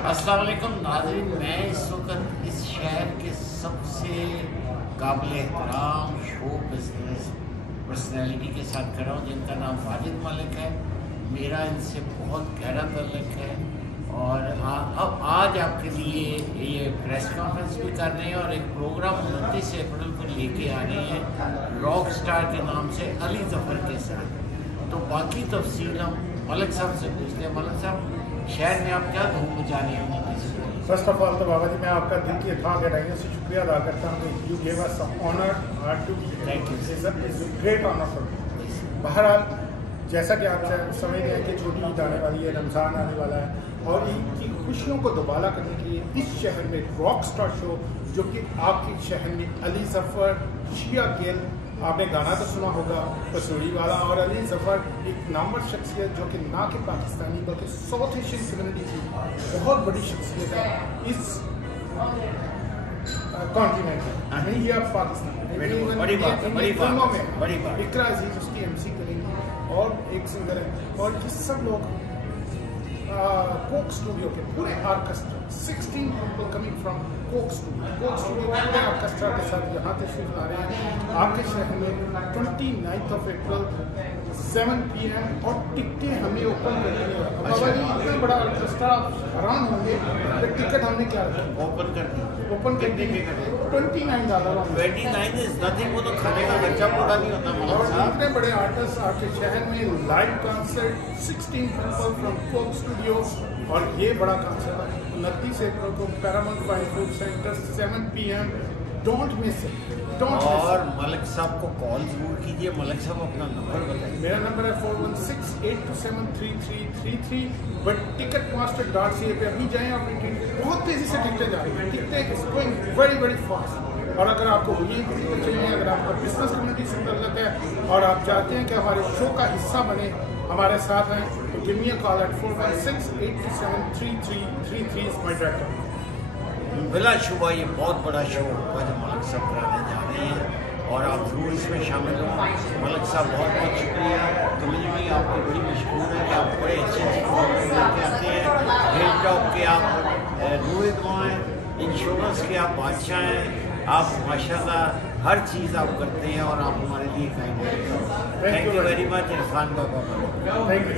अस्सलाम वालेकुम नाज़रीन, मैं इस वक्त इस शहर के सबसे काबिल एहतराम शो बिजनेस पर्सनैलिटी के साथ खड़ा हूँ जिनका नाम वाजिद मलिक है। मेरा इनसे बहुत गहरा तल्लुक़ है और अब आज आपके लिए ये प्रेस कॉन्फ्रेंस भी कर रहे हैं और एक प्रोग्राम 29 अप्रैल को लेके आ रहे हैं रॉक स्टार के नाम से अली ज़फ़र के साथ। तो बाकी तफसील हम मलिक साहब से पूछते हैं। मलिक साहब, शहर में आप क्या धूम मचा रहे हैं? फर्स्ट ऑफ ऑल तो बाबा जी, मैं आपका दिल की था गहराइयों से शुक्रिया अदा करता हूँ। You gave us honour to thank you, great honour for me. बहरहाल, जैसा कि आप समझ रहे हैं कि छोटी ईद आने वाली है, रमज़ान आने वाला है और ईद की खुशियों को दोबारा करने के लिए इस शहर में रॉक स्टार शो, जो कि आपके शहर में अली ज़फ़र, शिया गेल, आपने गाना तो सुना होगा कसूरी वाला, और अली ज़फ़र एक नामवर शख्सियत जो कि ना कि पाकिस्तानी बल्कि साउथ एशियन कम्युनिटी की बहुत बड़ी शख्सियत है इस कॉन्टिनेंट में, नहीं या पाकिस्तान में। इकरा अजीज उसकी MC करेंगी और एक सिंगर है, और ये सब लोग कोक स्टूडियो के पूरे orchestra 16 people coming from Coke studio पूरे ऑर्केस्ट्रा के साथ यहाँ तशरीफ ला रहे हैं आपके शहर में 29 अप्रैल 7 PM और टिकटें हमें ओपन करनी है। बाबा जी, इतना बड़ा ऑर्केस्ट्रा हैरान होंगे, तो टिकट हमने क्या रखा ओपन कर दी। ओपन करने के $29 29 इज नथिंग, वो तो खाने का खर्चा पूरा नहीं होता। और इतने बड़े आर्टिस्ट आपके शहर में, live concert 16 people from Coke studio, और ये बड़ा कॉन्सर्ट 29 अप्रैल को Paramount fine food centre 7 PM। Don't miss it. और मलिक साहब को कॉल जरूर कीजिए। मलिक साहब अपना नंबर बताइए। मेरा नंबर है 4168273333। बट ticketmaster.ca पे अभी जाएं, आप बहुत तेजी से टिकटें जा रही हैं, टिकटें इज गोइंग वेरी फास्ट। और अगर आपको ये चाहिए, अगर आपका बिजनेस कम्युनिटी से तल्लुक़ है और आप चाहते हैं कि हमारे शो का हिस्सा बने, हमारे साथ हैं, तो give me a call at 4168273333 is my direct number. बिलाशुबा ये बहुत बड़ा शो जो मलिक साहब कराने जा रहे हैं और आप जरूर इसमें शामिल हो। मलिक साहब बहुत बहुत शुक्रिया। कम्युनिटी भी आपकी बड़ी मशहूर है कि आप बड़े अच्छे प्रोग्राम लेके आते हैं। हिल टॉप के आप रोहित हैं, इंश्योरेंस के आप बादशाह हैं। आप माशाल्लाह हर चीज़ आप करते हैं और आप हमारे लिए कायम हैं। Thank you very much Irfan Baba. Thank you.